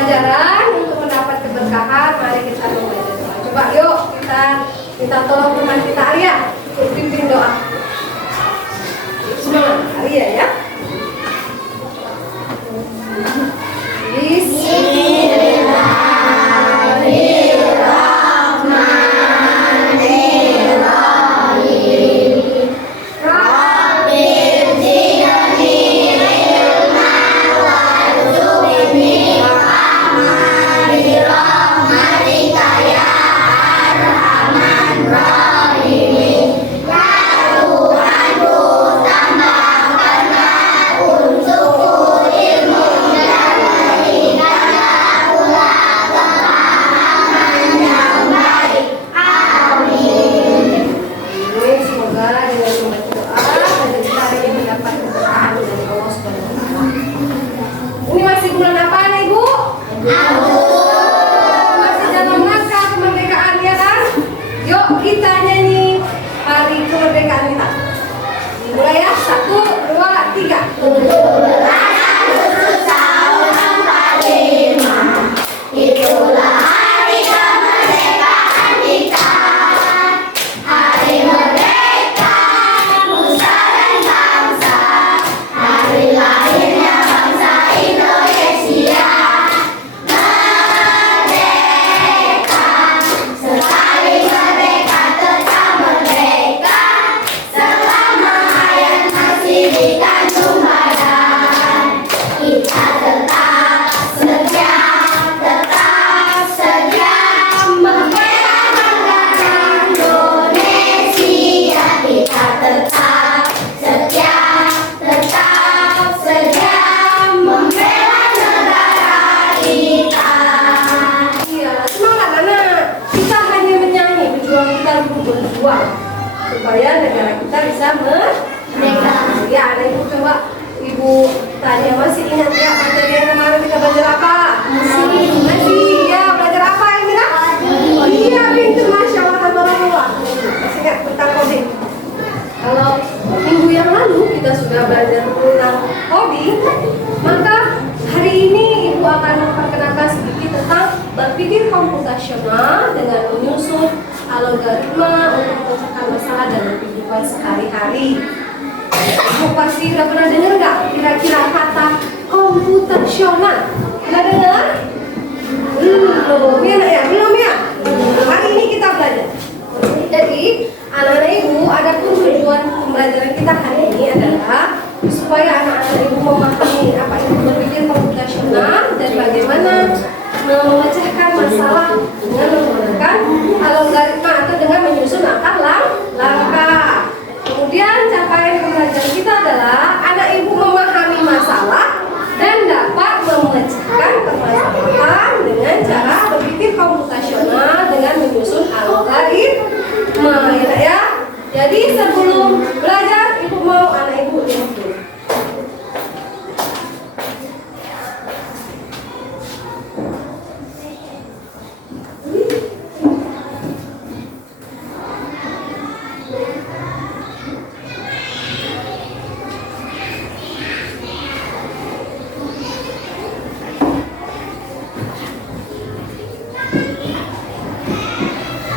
pembelajaran untuk mendapat keberkahan. Mari kita membaca doa. Coba yuk kita minta tolong teman kita Arya untuk pimpin doa. Semangat Arya ya. Mulai ya, 1, 2, 3. Itulah hari kemerdekaan kita, hari merdeka nusa dan bangsa, hari lahirnya bangsa Indonesia. Merdeka, sekali merdeka tetap merdeka, selama hayat masih dikandung badan. Kita tetap setia membela negara Indonesia. Kita tetap setia membela negara kita. Iya, semangat anak. Kita hanya menyanyi, berjuang kita berjuang supaya negara kita bisa merdeka. Ya, ada ibu coba ibu tanya, masih ingat ya materi yang kemarin kita belajar apa? Masih ya, belajar apa ini nak? Oh iya, pintu, masya Allah, tabarakallah. Masih ingat tentang coding? Kalau minggu yang lalu kita sudah belajar tentang coding, maka hari ini ibu akan memperkenalkan sedikit tentang berpikir komputasional dengan menyusun algoritma untuk memecahkan masalah dalam kehidupan sehari-hari. Kamu pasti udah pernah dengar nggak kira-kira kata komputasional? Pernah dengar? Belum ya? Belum ya? Hari ini kita belajar. Jadi anak-anak ibu, ada pun tujuan pembelajaran kita hari ini adalah supaya anak-anak ibu memahami apa itu berpikir komputasional dan bagaimana memecahkan masalah dengan menggunakan algoritma atau dengan menyusun langkah. Kemudian capaian pembelajaran kita adalah anak ibu memahami masalah dan dapat memecahkan permasalahan dengan cara berpikir komputasional dengan menyusun algoritma ya. Jadi sebelum belajar ibu mau anak ibu lihat dulu.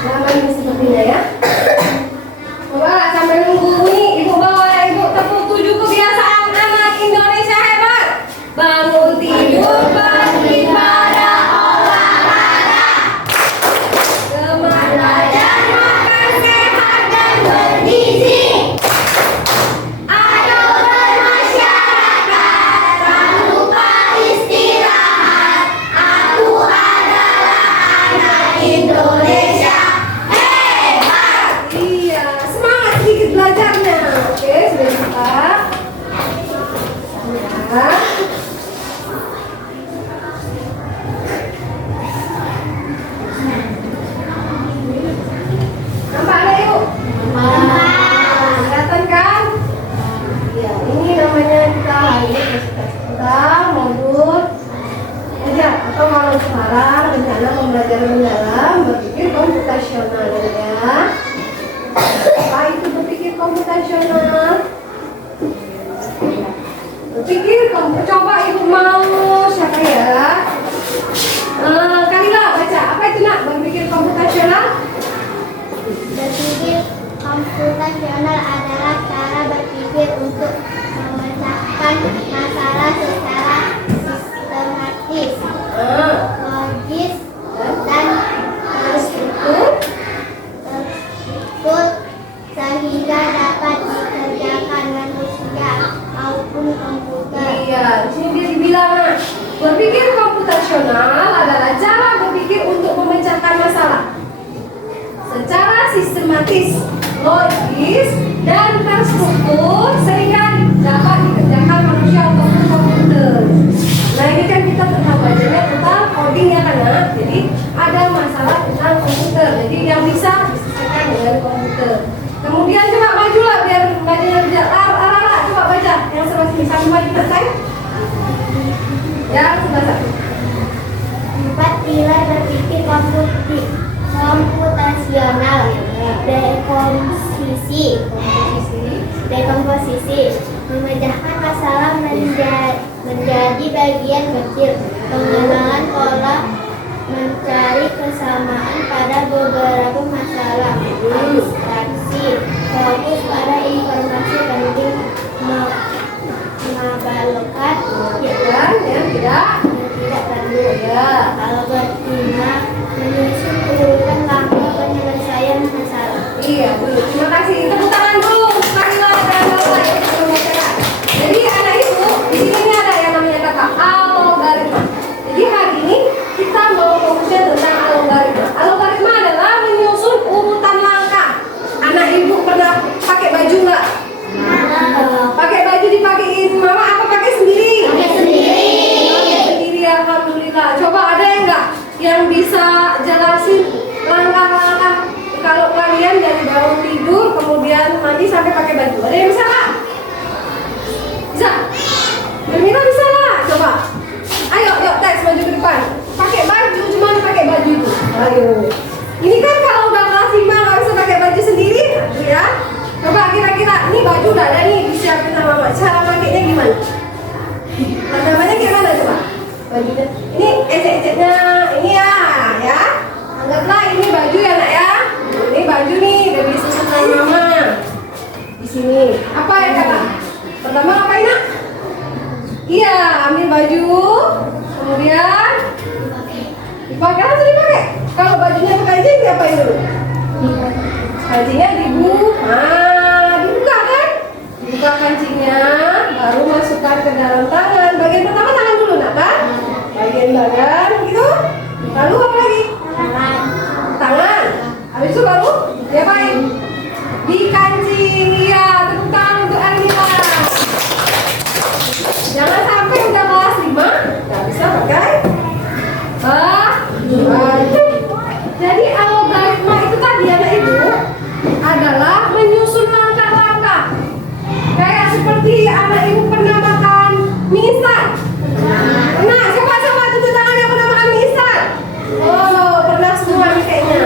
Nah, ini sepertinya ya. Coba sambil nunggu ini, ibu bawa ya ibu tepuk 7 kebiasaan anak Indonesia hebat. Bangun tidur pagi pada olahraga, kemana dan makan sehat dan bergizi. Ayo bermasyarakat, tak lupa istirahat. Aku adalah anak Indonesia. Iya, semangat sedikit belajarnya. Oke, sebentar. Ya. Nampak nggak ibu? Kelihatan kan? Ya, ini namanya kita hari ini kita modul belajar atau kalau sekarang rencana pembelajaran mendalam berpikir komputasional ya. Apa itu berpikir komputasional? Berpikir, coba ibu mau siapa ya? Komputasional adalah cara berpikir untuk memecahkan masalah secara sistematis, logis, dan terstruktur sehingga dapat dikerjakan manusia maupun komputer. Iya, di sini dia dibilang berpikir komputasional adalah cara berpikir untuk memecahkan masalah secara sistematis, logis, dan terstruktur sehingga dapat dikerjakan manusia ataupun komputer. Nah ini kan kita tentang belajarnya tentang coding ya kan ya. Jadi ada masalah tentang komputer. Jadi yang bisa diselesaikan dengan komputer. Kemudian coba maju lah biar bacanya bisa. Coba baca yang sebelah sini sambil maju selesai. Yang sebelah satu. 4 pilar berpikir komputasional. Dekomposisi, memecahkan masalah menjadi bagian kecil, pengenalan pola, mencari kesamaan pada beberapa masalah, abstraksi, fokus pada informasi penting, mengabalkan yang tidak perlu. Algoritma menyusun urutan langkah penyelesaian masalah. Iya, terima kasih. Tepuk tangan dulu. Marilah dan bapak yang sudah membacakan. Jadi anak ibu di sini ada yang namanya kata algoritma. Jadi hari ini kita mau fokusnya tentang algoritma. Algoritma adalah menyusun urutan langkah. Anak ibu pernah pakai baju nggak? Pakai baju dipakein mama apa pakai sendiri? Pakai sendiri. Sendiri, alhamdulillah. Coba ada yang nggak yang bisa jelasin langkah-langkah kalau kalian dari bangun tidur kemudian mandi sampai pakai baju? Ada yang bisa nggak? Bisa? Bermira bisa lah. Coba. Ayo, yuk Tex maju ke depan. Pakai baju, cuma pakai baju itu. Ayo. Ini kan kalau udah kelas 5 nggak bisa pakai baju sendiri, ya? Coba kira-kira ini baju udah ada nih disiapin sama mama. Cara pakainya gimana? Namanya gimana coba? Bajunya. Ini ecek-eceknya ini ya. Anggaplah ini baju ya nak ya. Ini baju nih udah disusun sama mama. Di sini. Apa yang kata? Pertama ngapain nak? Iya, ambil baju. Kemudian dipakai langsung dipakai. Kalau bajunya pakai kancing diapain dulu? Kancingnya dibuka kan? Dibuka kancingnya, baru masukkan ke dalam tangan. Bagian pertama tangan dulu nak kan? Bagian tangan gitu. Lalu apa lagi? Tangan. Habis itu baru diapain? Di kancing. Iya, tepuk tangan untuk Ernita. Jangan sampai udah kelas 5 nggak bisa pakai baju. Jadi algoritma itu tadi anak ibu adalah menyusun langkah-langkah. Kayak seperti anak ibu pernah makan mie instan. Nah, coba tunjuk tangan yang pernah makan mie instan. Oh, pernah semua nih kayaknya.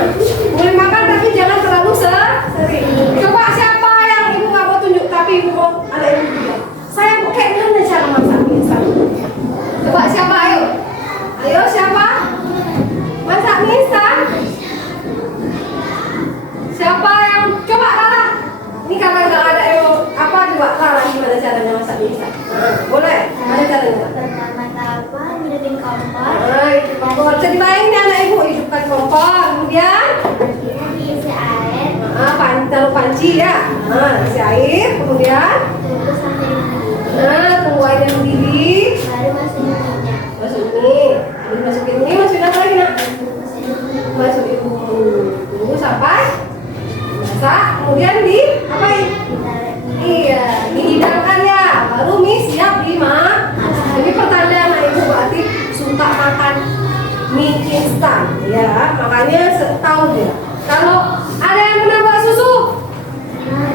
Boleh makan tapi jangan terlalu sering. Coba siapa yang ibu nggak mau tunjuk tapi ibu mau anak ibu bilang, saya mau kayak mana cara masak mie instan? Coba siapa? Ayo siapa? Masak mie instan? Siapa yang coba Lala? Ini karena nggak ada yang apa juga Lala gimana caranya masak mie instan? Boleh? Ada caranya? Pertama-tama hidupin kompor. Kompor. Bisa dibayangin anak ibu hidupkan kompor, kemudian Diisi air. Taruh panci ya. Isi air, kemudian Tunggu sampai mendidih. tunggu airnya mendidih. Baru masukin minyak. Masukin ini, masukin apa lagi nak? Masukin bumbu. Tunggu sampai masak, kemudian apain? Iya, dihidangkan ya. Baru mie siap dimakan. Ini pertanda anak ibu berarti suka makan mie instan ya. Makanya tahu dia. Kalau ada yang pernah buat susu?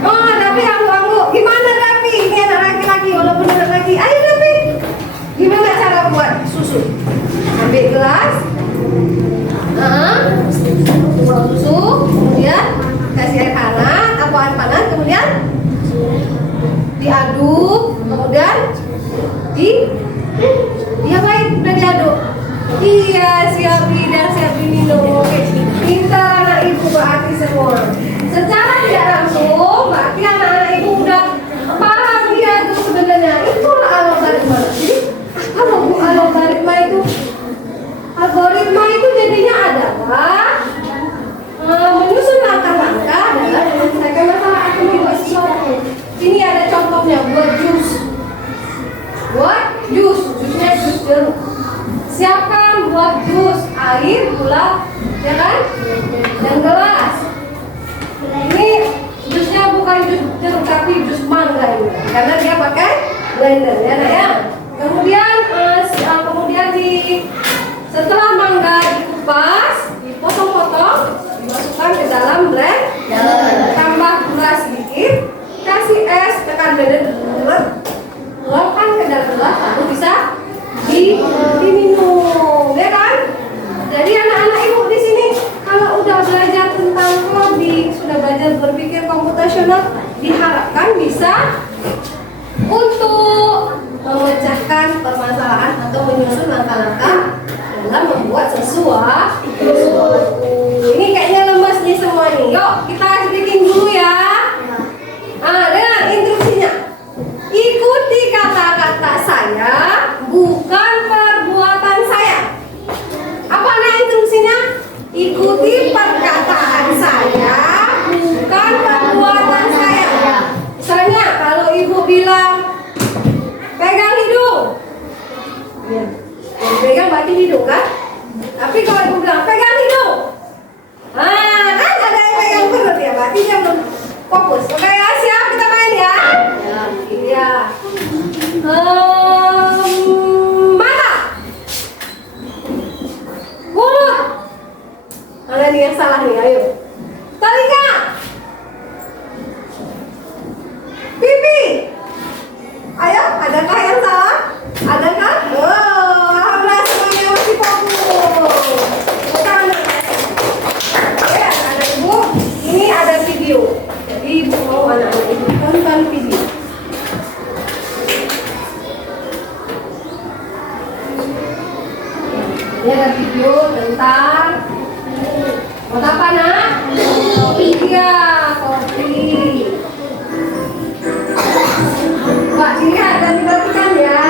Oh, Dapi angguk-angguk. Gimana Dapi? Ini anak laki-laki walaupun anak laki. Ayo Dapi. Gimana cara buat susu? Ambil gelas. Buang susu, kemudian kasih air hangat atau air panas, kemudian diaduk, kemudian diapain? Udah diaduk. Iya, siap hidang, siap diminum. Oke, pintar anak ibu berarti semua. Secara tidak langsung algoritma itu jadinya adalah menyusun langkah-langkah dalam menyelesaikan masalah atau membuat sesuatu. Ini ada contohnya buat jus. Buat jus, jusnya jus jeruk. Siapkan buat jus air, gula, ya kan? Dan gelas. Ini jusnya bukan jus jeruk tapi jus mangga ini, karena dia pakai blender ya, nah ya. Kemudian setelah mangga dikupas, dipotong-potong, dimasukkan ke dalam blender, tambah gula sedikit, kasih es, tekan blender, tuangkan ke dalam gelas, lalu bisa diminum, ya kan? Jadi anak-anak ibu di sini kalau udah belajar tentang coding, sudah belajar berpikir komputasional, diharapkan bisa untuk memecahkan permasalahan atau menyusun langkah-langkah dalam membuat sesuatu. Ini kayaknya lemes nih semua nih. Yuk kita bikin dulu ya. Dengan instruksinya. Ikuti kata-kata saya, bukan perbuatan saya. Apa nih instruksinya? Ikuti perkataan saya, bukan perbuatan saya. Misalnya kalau ibu bilang pegang hidung, ya, pegang berarti hidung kan? Tapi kalau ibu bilang pegang hidung, kan ada yang pegang perut ya, berarti dia belum fokus. Oke ya, siap kita main ya. Iya. Mata, mulut, mana nih yang salah nih? Ayo. Telinga, pipi. Ayo, adakah yang salah? Adakah? Oh, alhamdulillah semuanya masih fokus. Ya, anak ibu, ini ada video. Jadi ibu mau anak-anak ibu tonton video. Ini ada video tentang apa nak? Iya, kopi. Pak, dilihat dan diperhatikan ya.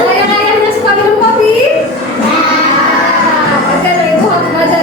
Ayah-ayahnya suka minum kopi? Nah, oke, ibu harus belajar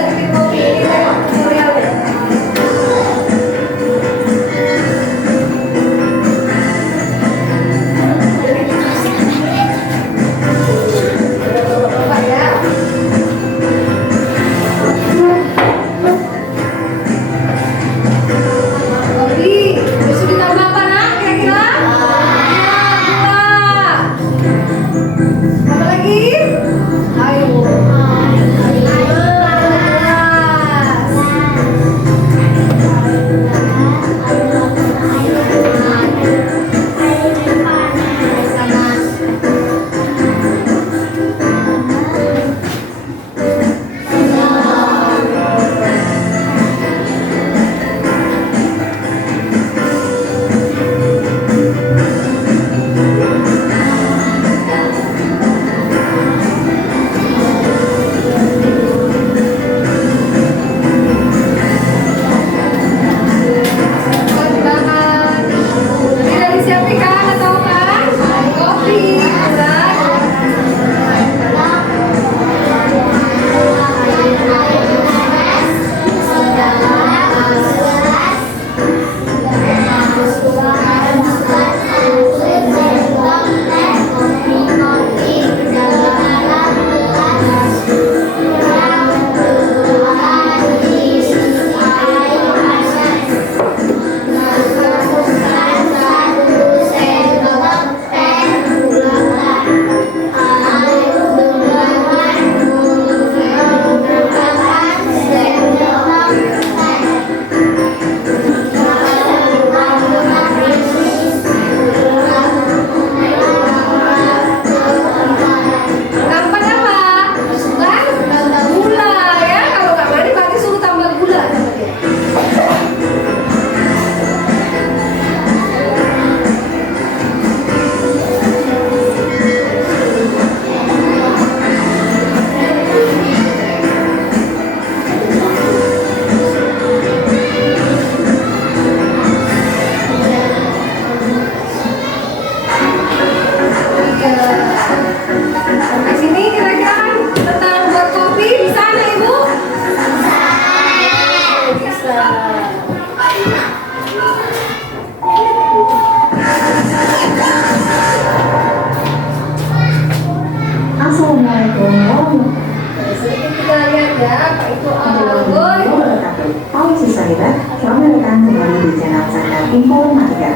matematika.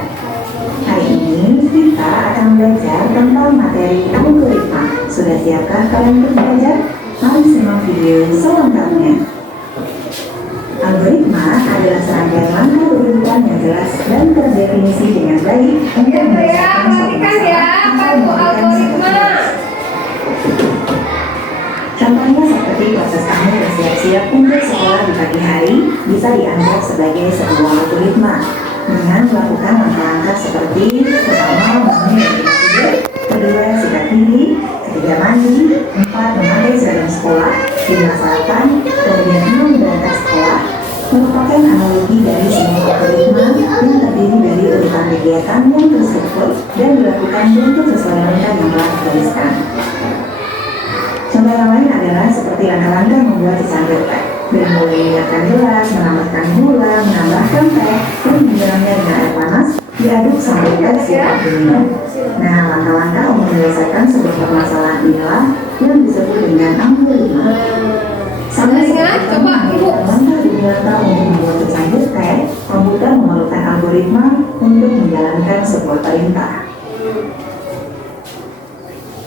Hari ini kita akan belajar tentang materi algoritma. Sudah siapkah kalian untuk belajar? Mari simak video selengkapnya. Algoritma adalah serangkaian langkah berurutan yang jelas dan terdefinisi dengan baik untuk menyelesaikan suatu masalah apa itu algoritma? Contohnya seperti proses kamu bersiap-siap untuk sekolah di pagi hari bisa dianggap sebagai sebuah algoritma dengan melakukan langkah-langkah seperti pertama bangun dari tidur, kedua sikat gigi, ketiga mandi, empat memakai seragam sekolah, lima sarapan, kemudian enam berangkat sekolah merupakan analogi dari semua algoritma yang terdiri dari urutan kegiatan yang terstruktur dan dilakukan untuk sesuai langkah yang telah dituliskan. Contoh yang lain adalah seperti langkah-langkah membuat cangkir teh, dari mulai menyiapkan gelas, menambahkan gula, menambahkan teh, dan menyiramnya dengan air panas, diaduk sampai teh siap diminum. Nah, langkah-langkah untuk menyelesaikan sebuah permasalahan inilah yang disebut dengan algoritma. Sama Ingat, coba Ibu. langkah digunakan untuk membuat cangkir teh, komputer memerlukan algoritma untuk menjalankan sebuah perintah.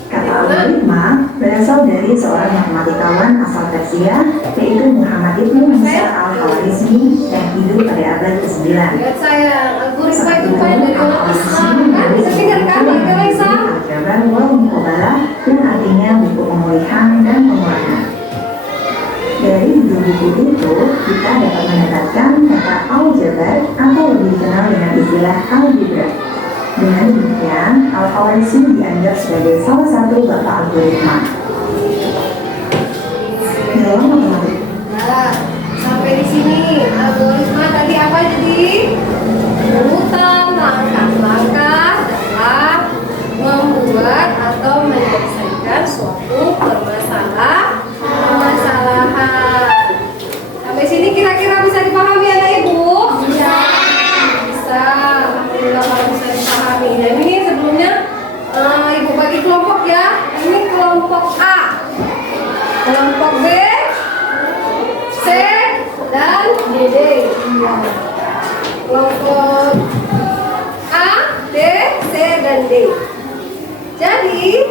Kata algoritma berasal dari seorang matematikawan asal Persia, yaitu Muhammad Ibnu Musa al-Khwarizmi yang hidup pada abad ke-9. Lihat saya, algoritma itu kan dari orang Islam kan? Bisa dengarkan Mbak Raisa? Aljabar wal muqabalah yang artinya buku pemulihan dan pengulangan. Dari buku itu, kita dapat mendapatkan kata aljabar atau lebih dikenal dengan istilah algebra. Dengan demikian, Al-Khwarizmi dianggap sebagai salah satu bapak algoritma. Dalam matematika, Nah, sampai di sini algoritma tadi apa jadi? Urutan langkah-langkah dalam membuat atau menyelesaikan suatu permasalahan. Sampai sini kira-kira bisa dipahami anak ibu? Bisa. Bisa. Alhamdulillah kalau bisa dipahami. Dan ini sebelumnya ibu bagi kelompok ya. Ini kelompok A, kelompok B, C, dan D. Kelompok A, D, C, dan D. Jadi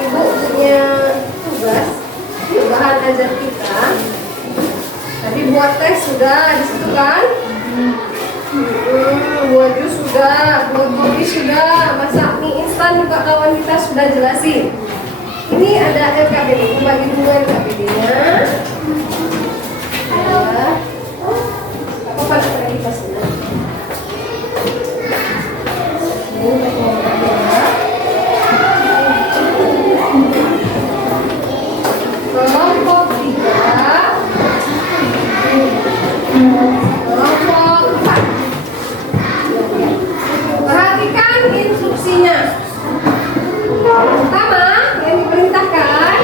ibu punya tugas di bahan ajar kita. Tadi buat tes sudah di situ kan? Buat jus sudah, buat kopi sudah, masak mie instan juga kawan kita sudah jelasin. Ini ada LKPD, bagi dua LKPD-nya. Apa pada kita sudah? Ini kelompok 3, kelompok 4. Perhatikan instruksinya. Pertama, yang diperintahkan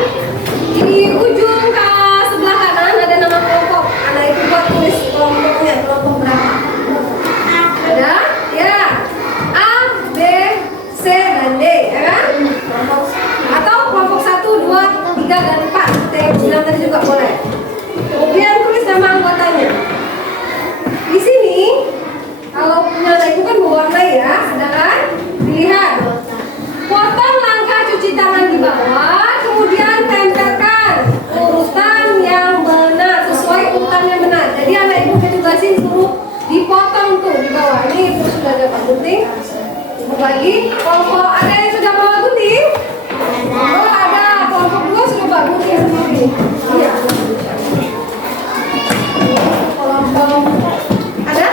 di ujung ke sebelah kanan ada nama kelompok. Anak itu buat tulis kelompoknya, kelompok berapa? Ada? Ya. A, B, C, dan D, ya kan? Atau kelompok 1, 2, 3, dan 4. Kita yang bilang tadi juga boleh. Kemudian tulis nama anggotanya. Di sini, kalau punya anak itu kan mewarnai ya, ada kan? Dilihat. Potong langkah cuci tangan di bawah, kemudian tempelkan urutan yang benar, sesuai urutan yang benar. Jadi anak ibu ditugasin suruh dipotong tuh di bawah. Ini ibu sudah dapat gunting. Ibu bagi kelompok ada yang sudah bawa gunting? Oh ada, kelompok 2 sudah bawa gunting sendiri. Iya. Kelompok ada?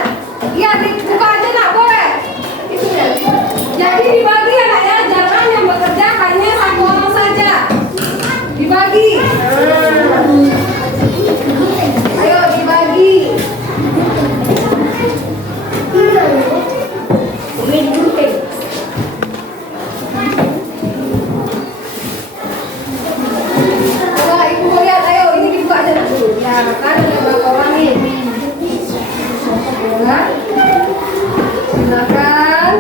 Iya, dibuka aja nak, boleh. Itu ya. Jadi dibagi anak ya, jangan yang bekerja hanya satu orang saja. Dibagi. Ayo dibagi. Coba ibu lihat, ayo ini dibuka aja dulu. Ya kan ada berapa orang nih? Ya. Silakan.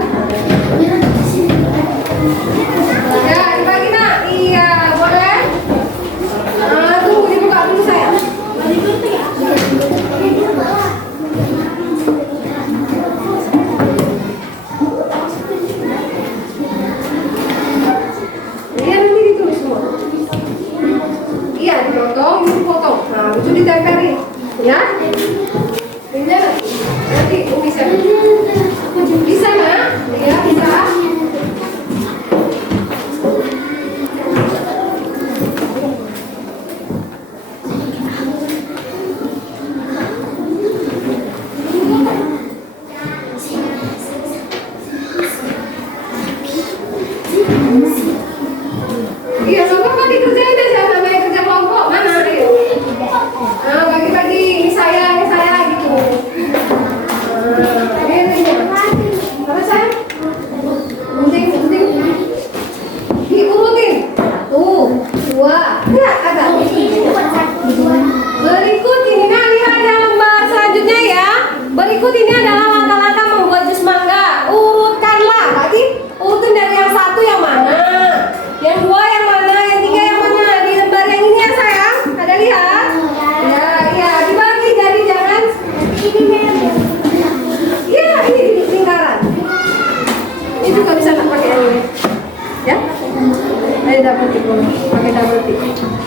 double tick dulu. Pakai double tick.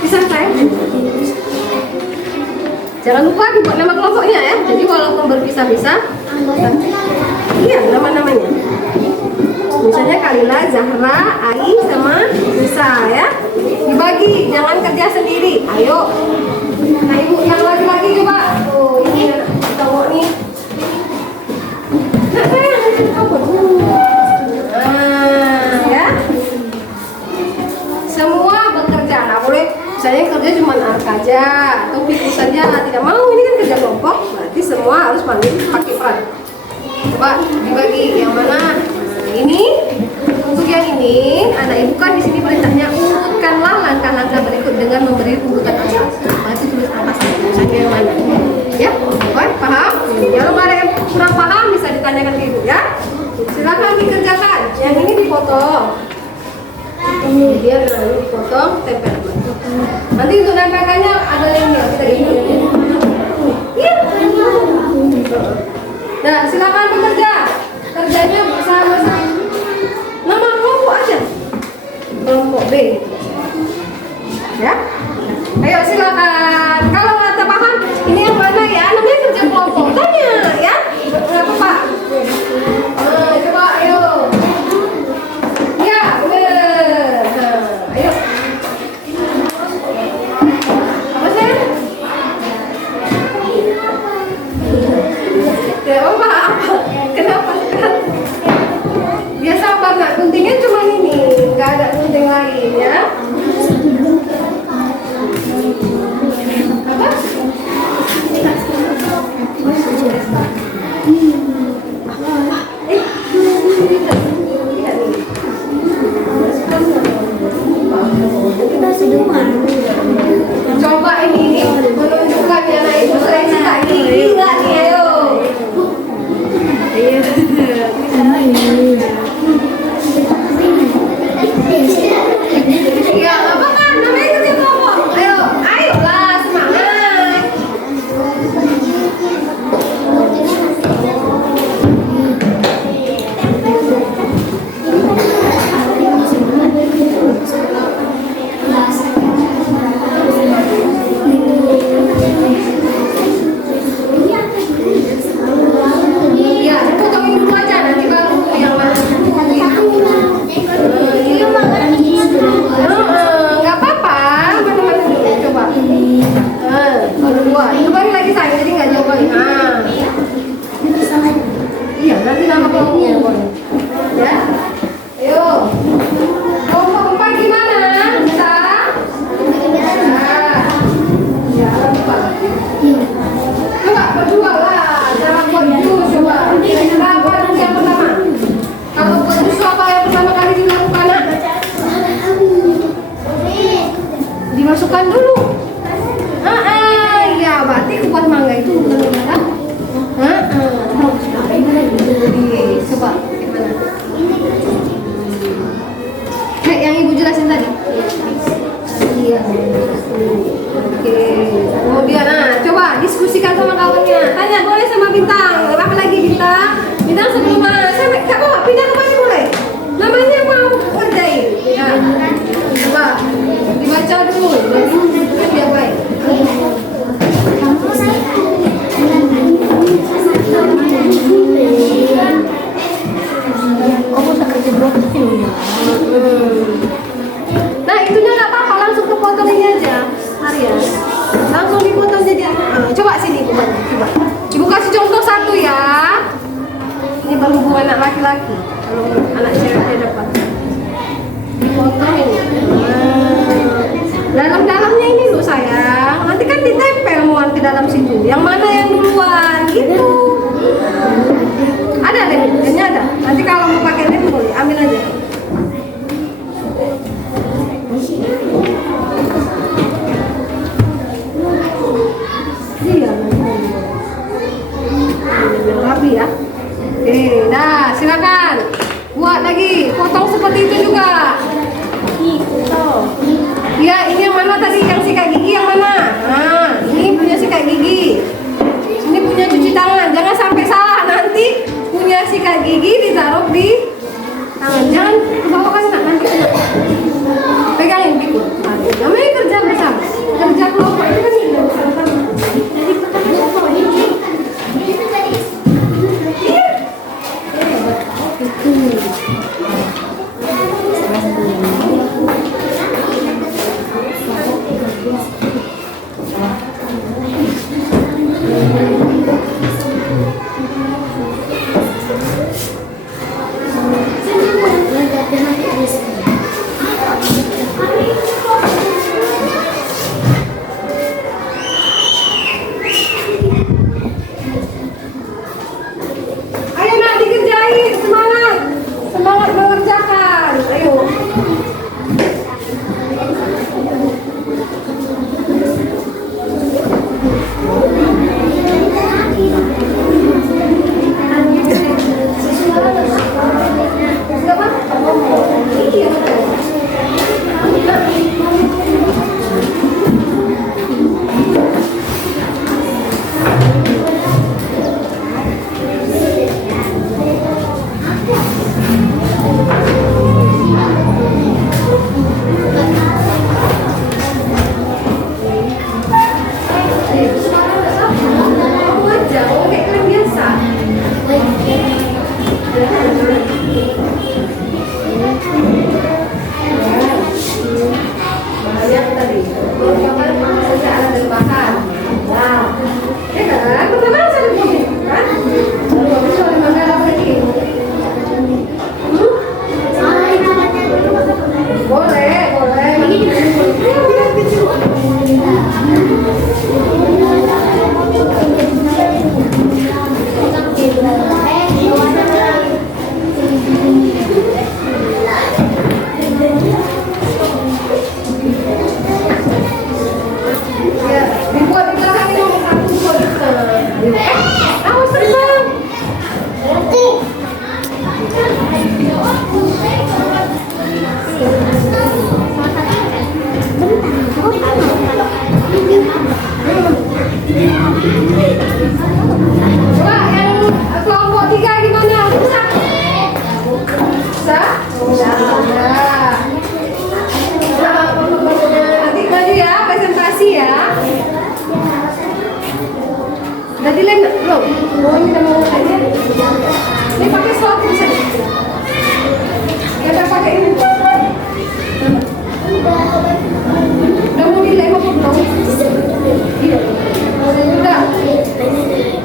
Bisa saya? Jangan lupa dibuat nama kelompoknya ya. Jadi walaupun berpisah-pisah, iya nama-namanya. Misalnya Kalila, Zahra, Ai, sama Nisa ya. Dibagi, jangan kerja sendiri. Ayo. Nah ibu yang lagi-lagi coba. Oh ini cowok nih. Nah saya kabur. Ya. Semua bekerja, nggak boleh. Misalnya kerja cuma Arka aja atau Piku saja. Tidak mau, ini kan kerja kelompok. Berarti semua harus pakai peran. Coba dibagi yang mana? Ini untuk yang ini anak ibu kan di sini perintahnya urutkanlah langkah-langkah berikut dengan memberi urutan angka. Berarti tulis angka satu misalnya yang mana? Ya, baik, paham? Kalau ada yang kurang paham bisa ditanyakan ke ibu ya. Silakan dikerjakan. Yang ini dipotong. Kemudian ini dipotong, tempel. Nanti untuk nempelkannya ada yang kita ini. Iya. Nah, silakan bekerja. Kerjanya bersama-sama. Nama kelompok aja. Kelompok B. Ya. Ayo silakan. Kalau nggak terpaham, ini yang mana ya? Namanya kerja kelompok. Tanya ya. Nggak apa-apa. Coba ayo. Ya, benar. Nah, ayo. Apa sih? Ya, apa? Kenapa? Biasa apa nak? Guntingnya cuma ini, nggak ada gunting lain ya. Apa? Coba ini menunjukkan ya nah ibu saya suka gigi nggak nih ayo. Iya, apa kan? Namanya kerja kelompok. Ayo, ayolah semangat. Iya, potongin dulu aja nanti baru yang mana. Nggak apa-apa, mana-mana dulu coba. Baru dua. Itu baru lagi saya, jadi nggak jauh lagi. Iya, nanti nama kelompoknya. Ya, ayo. Kelompok 4 gimana? Bisa? Ya, lupa. Coba berdua lah, cara buat jus coba. Cara buat jus yang pertama. Kalau buat jus apa yang pertama kali dilakukan nak? Dimasukkan dulu. Ya berarti kupat mangga itu bukan gimana? Coba gimana? Yang ibu jelasin tadi. Iya. Oke. Kemudian coba diskusikan sama kawannya. Tanya boleh sama Bintang. Apa lagi Bintang? Bintang sebelum saya nggak bawa pindah ke mana boleh? Namanya mau kerjain. Ya. Coba dibaca dulu. Biar baik. Nah itunya nggak apa-apa, langsung kepotong ini aja Arya. Langsung dipotong jadi coba sini coba. Ibu kasih contoh satu ya. Ini berhubung anak laki-laki. Kalau anak ceweknya dapat dipotong ini. Dalam-dalamnya ini loh sayang. Nanti kan ditempel muat ke dalam situ. Yang mana yang duluan gitu. Ada lemnya ada. Nanti kalau mau pakai lem boleh ambil aja. Iya. Rapi ya. Oke, nah silakan buat lagi. Potong seperti itu juga. Ya, ini yang mana tadi? Yang sikat gigi yang mana? Nah, ini punya sikat gigi. Ini punya cuci tangan. Jangan sampai salah nanti punya sikat gigi ditaruh di tangan. Jangan kebawakan nanti kena. Pegang Ini pakai slot bisa gitu. Kita pakai ini. Udah mau dilempar belum? Iya. Udah.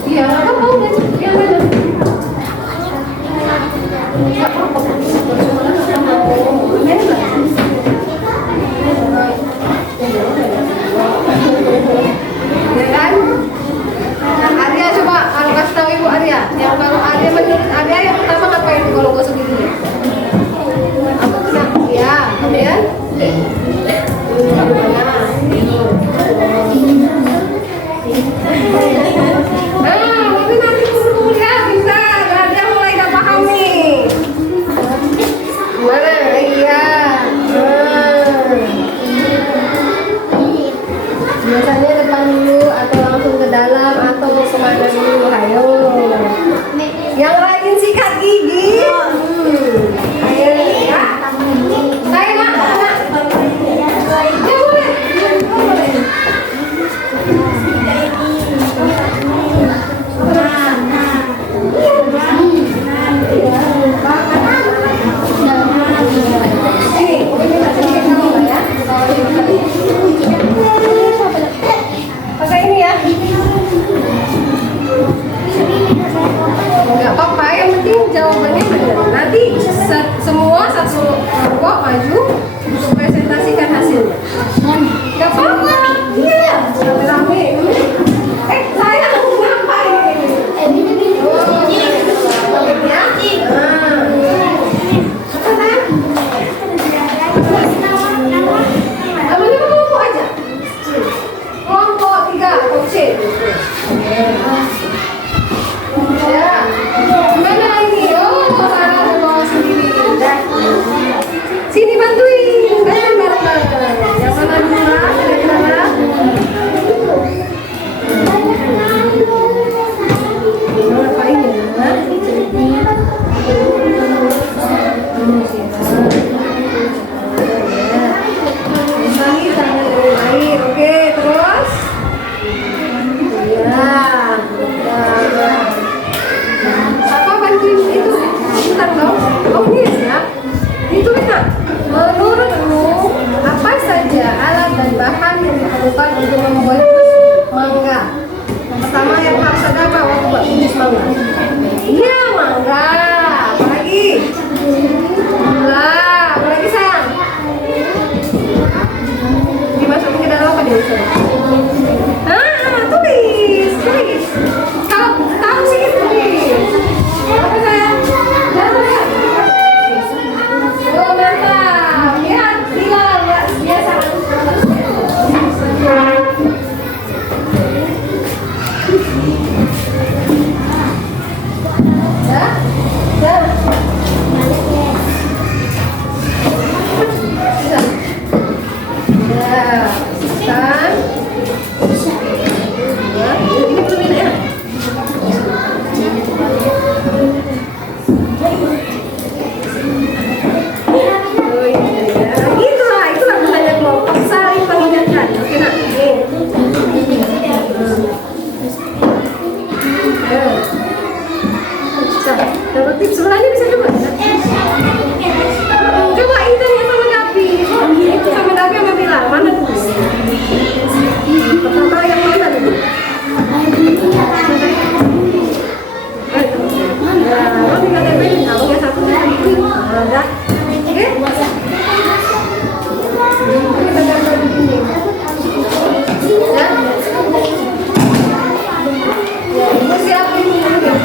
Iya, apa udah? Yang mana? Ya kan? Nah, Arya coba kalau kasih tahu Ibu Arya. Yang kalau Arya menurut Arya yang pertama ngapain kalau gosok gigi? Apa kena? Ya, kemudian tapi nanti dulu ya bisa. Arya mulai udah paham nih. Gimana? Iya. Biasanya depan dulu atau langsung ke dalam atau kemana dulu? Ayo. Yang rajin sikat gigi. Ayo ya. Saya nak. Ya boleh. Pakai ini ya. Enggak apa-apa, yang penting jawabannya benar. Nanti semua satu kelompok maju untuk presentasikan hasilnya. Enggak apa-apa. Iya, rame-rame. Saya ngapain ini? Sini bantuin, bareng-bareng. Yang mana murah, kira-kira? Ngapain ya? Lagi tangan dari air, oke, terus? Ya, apa bantuin itu? Bentar dong. Oh ini ya. Itu benar. Menurutmu apa saja alat dan bahan yang diperlukan untuk membuat mangga? Pertama yang harus ada apa waktu buat jus mangga? Iya mangga. Apa lagi? Gula. Apa lagi sayang? Dimasukin ke dalam apa dia? Tulis. Kalau tahu sih tulis. Apa sayang? Oh mantap. Lihat, biasa. Itulah gunanya kelompok saling mengingatkan. Oke nak. Dapat tips sebelahnya bisa coba. Coba itu yang sama Dapi. Itu sama Dapi sama bilang mana tuh? Pertama yang mana tuh? Nah, tinggal tempelin. Kalau nggak satu ada. Oke? Kita tempel di sini. Ya? Ya, ibu siapin dulu ya.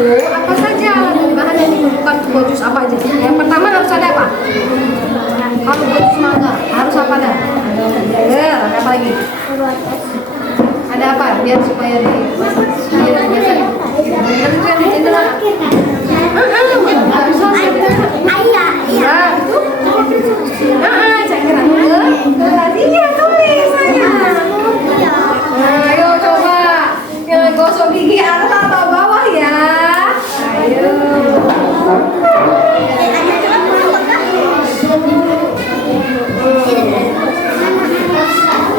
apa saja bahan yang dibutuhkan untuk buat jus apa aja? Yang pertama harus ada apa? Kalau buat jus mangga harus apa dah? Ada apa lagi? Ada apa? Biar supaya di biasa. Nanti tuh yang itu lah. Iya, tulis saya. Ayo coba jangan gosok gigi atas atau bawah ya. Ayo.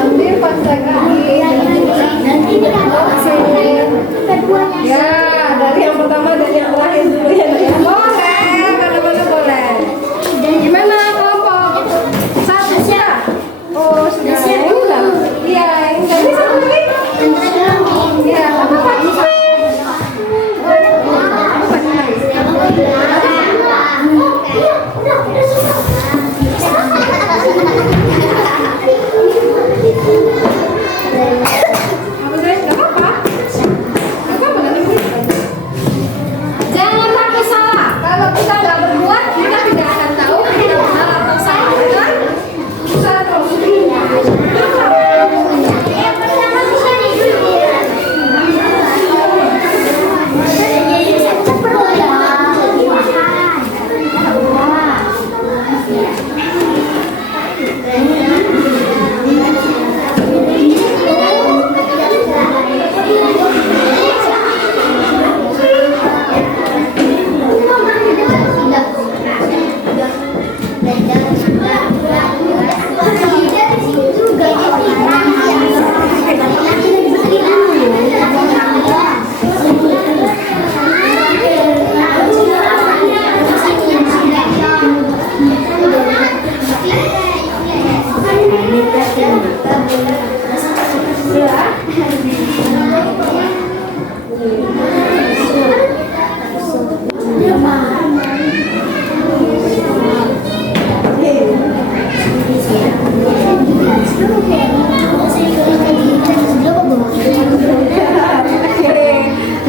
Nanti pas lagi. Ya, dari yang pertama dan yang terakhir dulu ya. Boleh, mana-mana boleh. Gimana kelompok? Satu ya? Oh, sudah. Udah. Iya, ini satu lagi. Iya, apa lagi? Jangan takut salah. Kalau kita nggak berbuat, kita tidak akan tahu kita benar atau salah, kan? Bisa terus.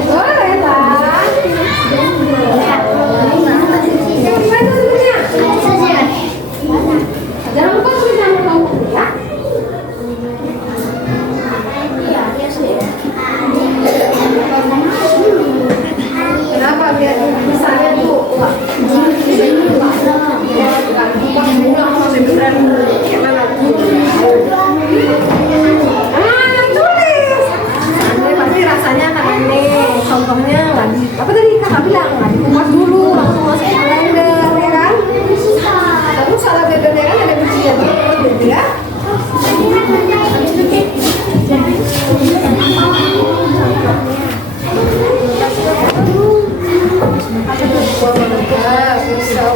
Boleh lah. Yang gimana sebenarnya? Jangan lupa tulis nama kamu ya. Kenapa biar misalnya tuh tulis. Ini pasti rasanya akan aneh. Contohnya nggak di apa tadi kakak bilang nggak dikupas dulu langsung masuk ke blender ya kan? Terus salah blendernya kan ada bijinya gitu ya.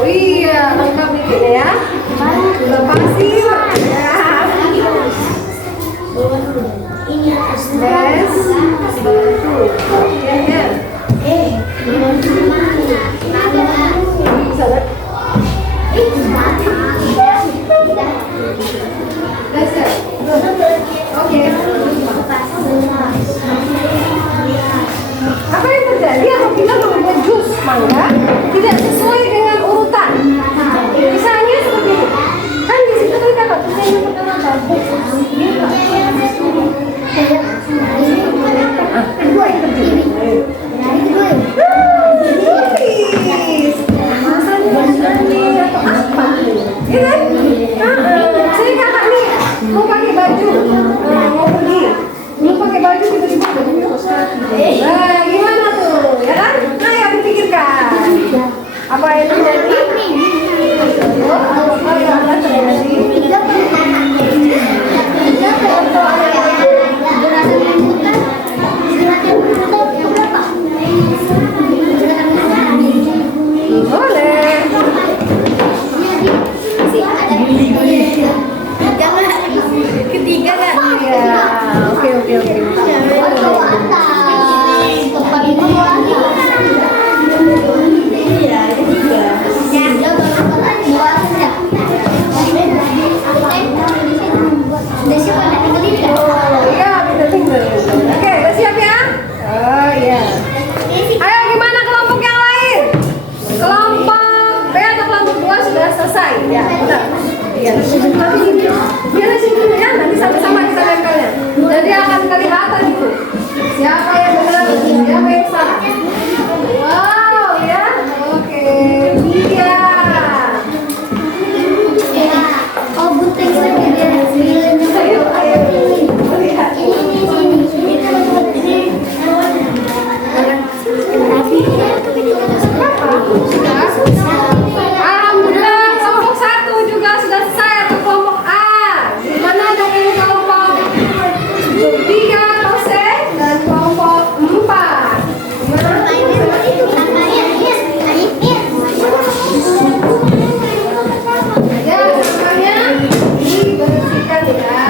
Iya, lengkap bikinnya ya. Lepasin ya. Yes. Ya. Oke. Apa yang terjadi apabila membuat jus mangga tidak sesuai dengan urutan? Misalnya seperti itu. Kan di situ kita nggak bisa yang pertama bagus. Kedua yang terjadi. Tulis. Masanya atau apa? Ya kan? Saya kakak nih mau pakai baju, mau pergi. Mau pakai baju tiba-tiba bajunya kosak. Nah, gimana tuh? Ya kan? Nah, ya dipikirkan. Apa yang terjadi? Oh, apa yang akan terjadi? Boleh. Ketiga kan? Ya, oke. Oh, iya, kita tinggal. Oke, udah siap ya? Oh, iya. Ayo ya. Nanti gini, biar di sini ya, nanti sama-sama kita nempelnya. Jadi akan kelihatan itu. Siapa yang benar, siapa yang salah. Wow, ya. Oke, 3. Oh, bunting lagi dia. Ayo, ayo. Lihat. Alhamdulillah, kelompok 1 juga sudah selesai atau kelompok A. Di mana ada yang kelompok 3 atau C dan kelompok 4. Ya, semuanya dibersihkan ya.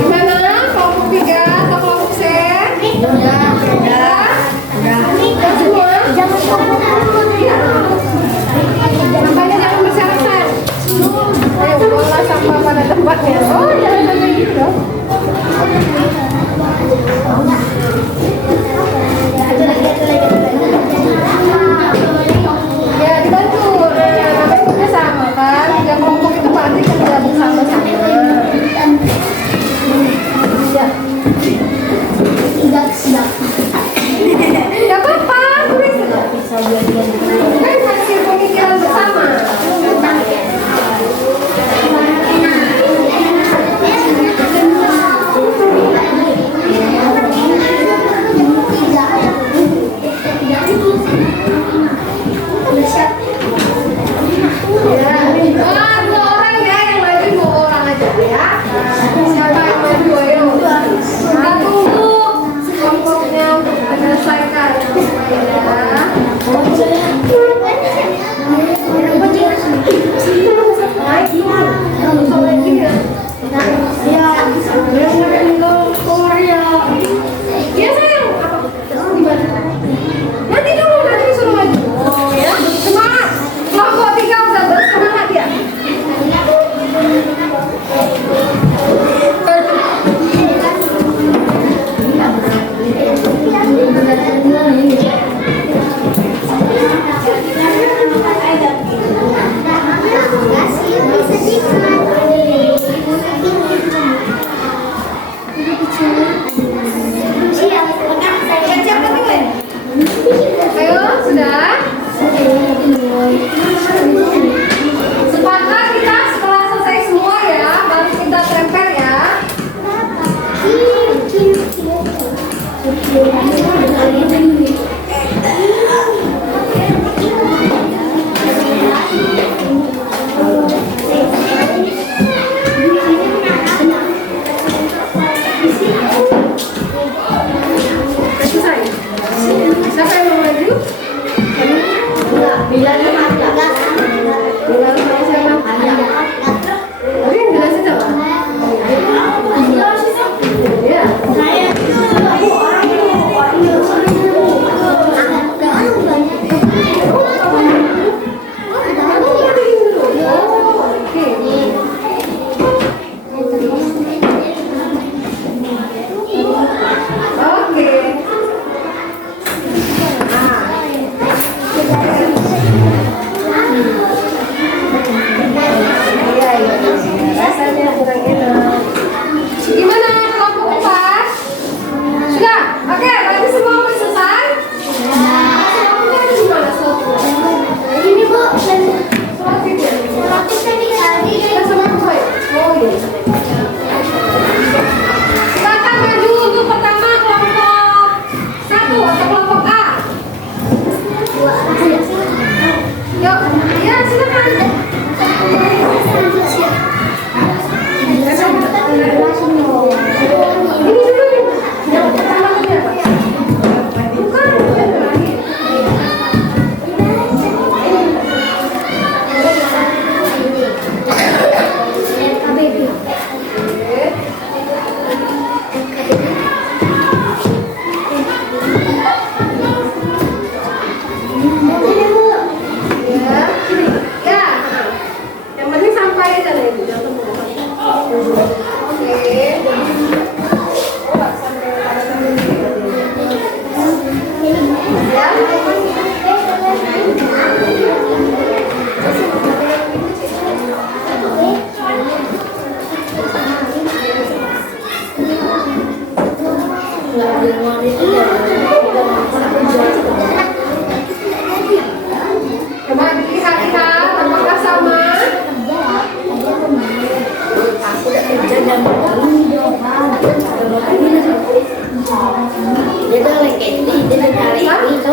Gimana? Kelompok 3 atau kelompok C? Udah semua? Makanya jangan berserakan. Ayo buanglah sampah pada tempatnya. Oh, jangan sampai gitu. Ya, dibantu. Namanya kerja sama kan?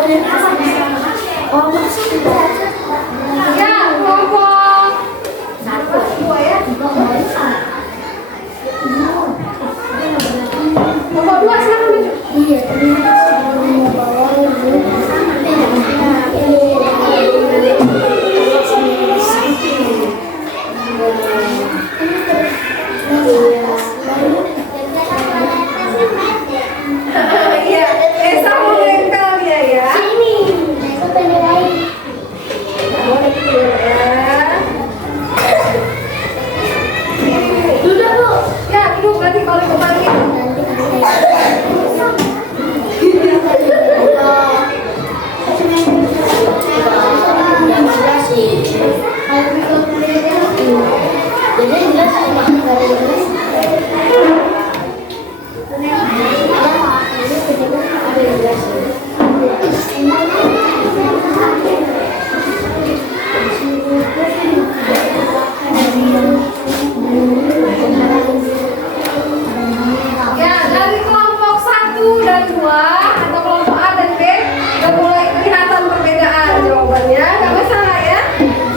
Ya, kelompok dua ya. Kelompok dua silakan maju. Iya, Esa mau nempel dia ya. Boleh dulu ya. Duduk, Bu. Ya, duduk nanti kalau ibu panggil. Ya, dari kelompok 1 dan 2 atau kelompok A dan B udah mulai kelihatan perbedaan jawabannya. Gak masalah ya.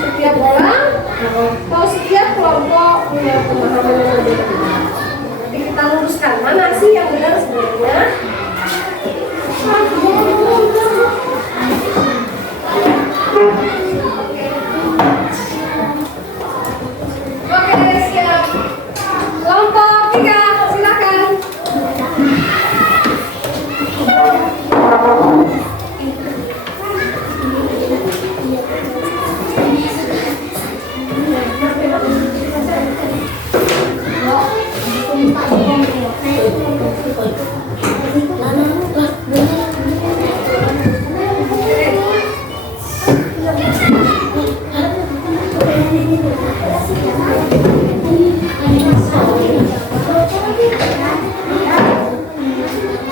Setiap orang atau setiap kelompok punya pemahaman yang berbeda. Nanti kita luruskan mana sih yang benar sebenarnya. Oke, siap. Kelompok 3, silakan.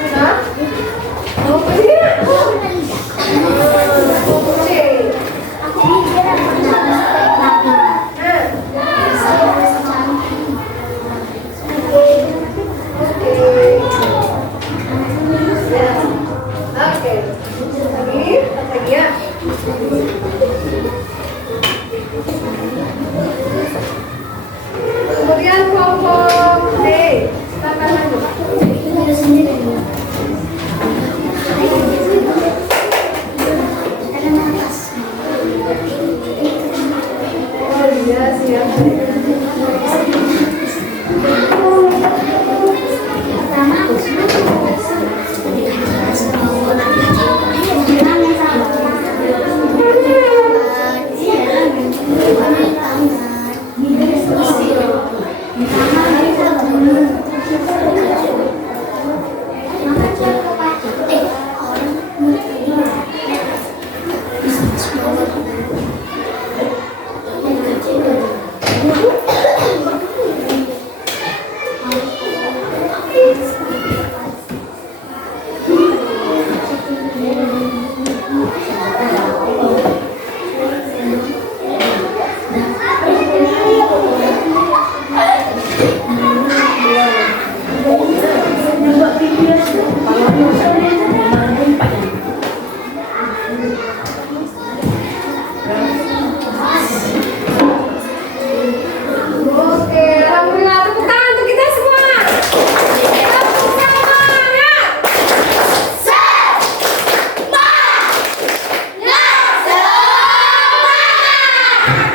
Hah? Kelompok ini? Kelompok C. Oke. Lagi ya. Kemudian kelompok D. Silakan lanjut. Oh iya, siap. Oke, alhamdulillah tepuk tangan untuk kita semua. Tepuk tangan.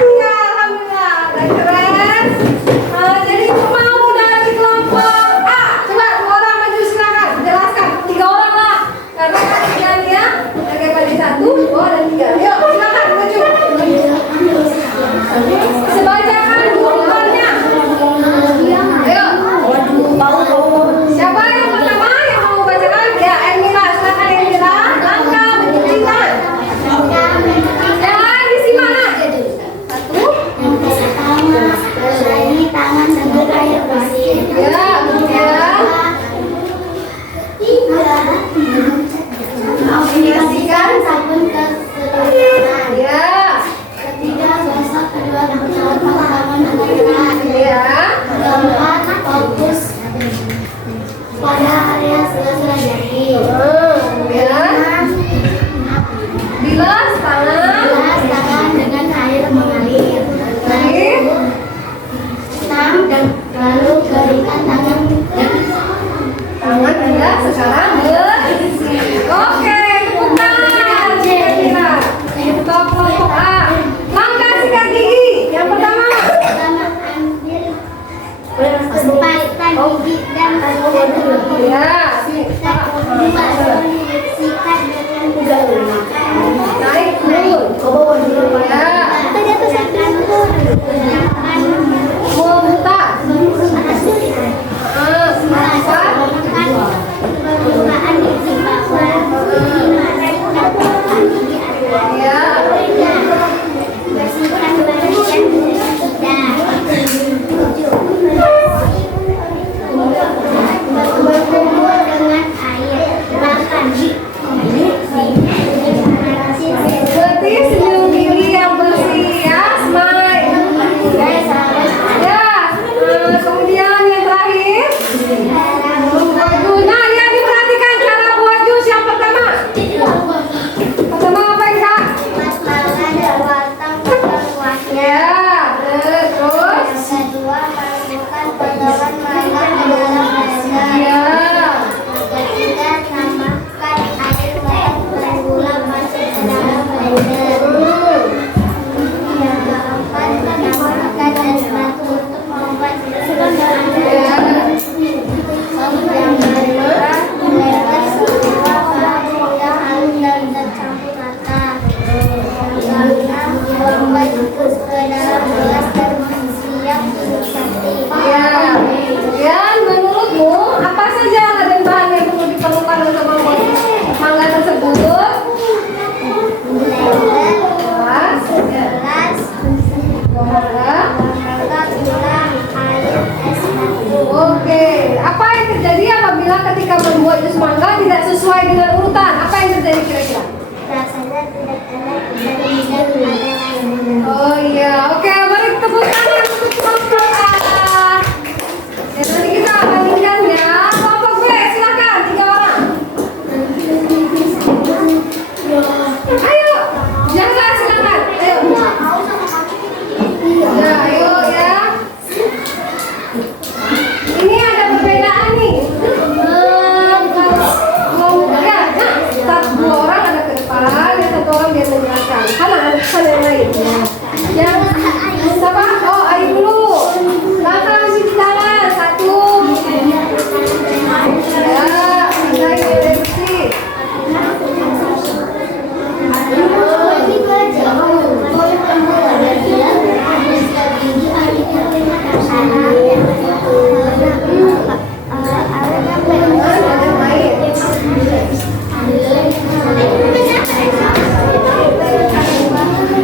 Ya, alhamdulillah, udah keren. Jadi mau dari kelompok A, coba 2 orang maju silakan, jelaskan 3 orang lah, karena kalian pakai baju 1, 2 dan 3. Yuk, silakan maju. Sebacakan judulnya. Ayo. Siapa yang pertama yang mau bacakan? Ya, Elmira, silakan Elmira. Langkah mencuci tangan. Yang lain di sini mana? 1. Kemudian yang terakhir. Baju. Nah, ya diperhatikan cara buat jus yang pertama. Pertama apa ya, Kak? Ya, terus. Yang kedua, masukkan potongan mangga ke dalam blender. Ya. Yang ketiga, tambahkan air dan gula masuk ke dalam blender. Yang keempat, tambahkan es batu untuk membuat potongan Ya. Yang kelima, blender semua bahan yang halus dan tercampur rata. Yang keenam, buang jus ke dalam gelas dan siap dinikmati. Ya. Kemudian menurutmu apa saja alat dan bahan yang perlu diperlukan untuk membuat mangga tersebut? Blender, Gelas. Ya. gelas, Mangga. mangga, gula, air, es batu. Oke, apa yang terjadi apabila ketika membuat jus mangga tidak sesuai dengan urutan? Apa yang terjadi kira-kira? Rasanya tidak enak dan tidak ada yang Oh iya, oke, mari tepuk tangan untuk mangga. Ya, nanti kita bandingkan ya. Kelompok B, silakan 3 orang. Ayo, jangan silakan. Ayo. Ya, ayo ya. Ini ada perbedaan nih. Ya, nah, 2 orang ada ke depan, yang 1 orang dia menjelaskan. Karena ada pesan yang lain. Yang siapa? Oh, Ayu dulu. Langkah di tangan 1. Ya, lagi Lexi.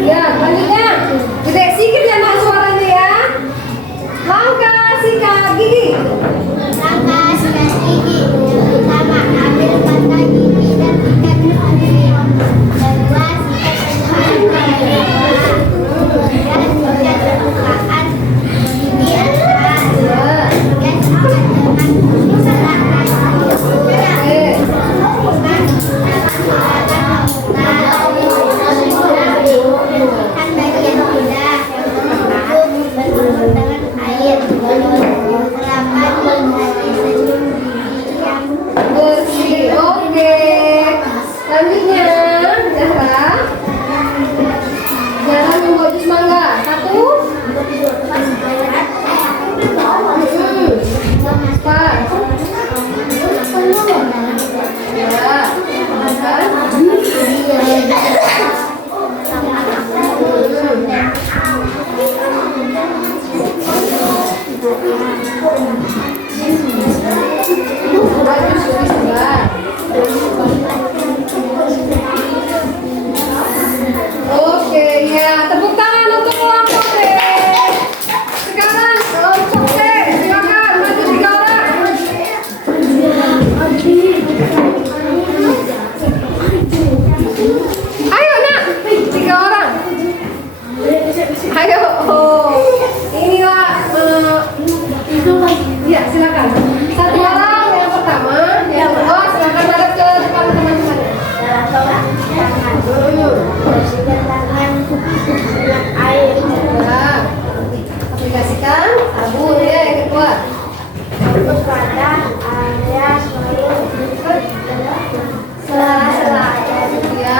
Ya, selanjutnya. Gede sikit ya nak suaranya ya. Langkah sikat gigi. Langkah sikat gigi. Pertama, ambil pasta gigi dan sikat gigi. Kedua, sikat permukaan. Kemudian sikat permukaan gigi atas. Kemudian sikat dengan kan bagian lidah berlumur dengan air. Terapkan menghati senyum gigi yang Bersih. Oke. Selanjutnya, Zahra. Cara membuat jus mangga. 1. Empat. Ya. Oke, ya, tepuk tangan untuk kelompok B. Sekarang kelompok C, silakan maju 3 orang. Ayo nak, 3 orang. Ayo, oh, inilah. Ya, silakan. 1 orang yang pertama, yang kedua silakan hadap ke depan teman-temannya. bersihkan tangan dengan air. Ya, aplikasikan sabun ya yang kedua. Kepada area seluruh sela-sela. Ya.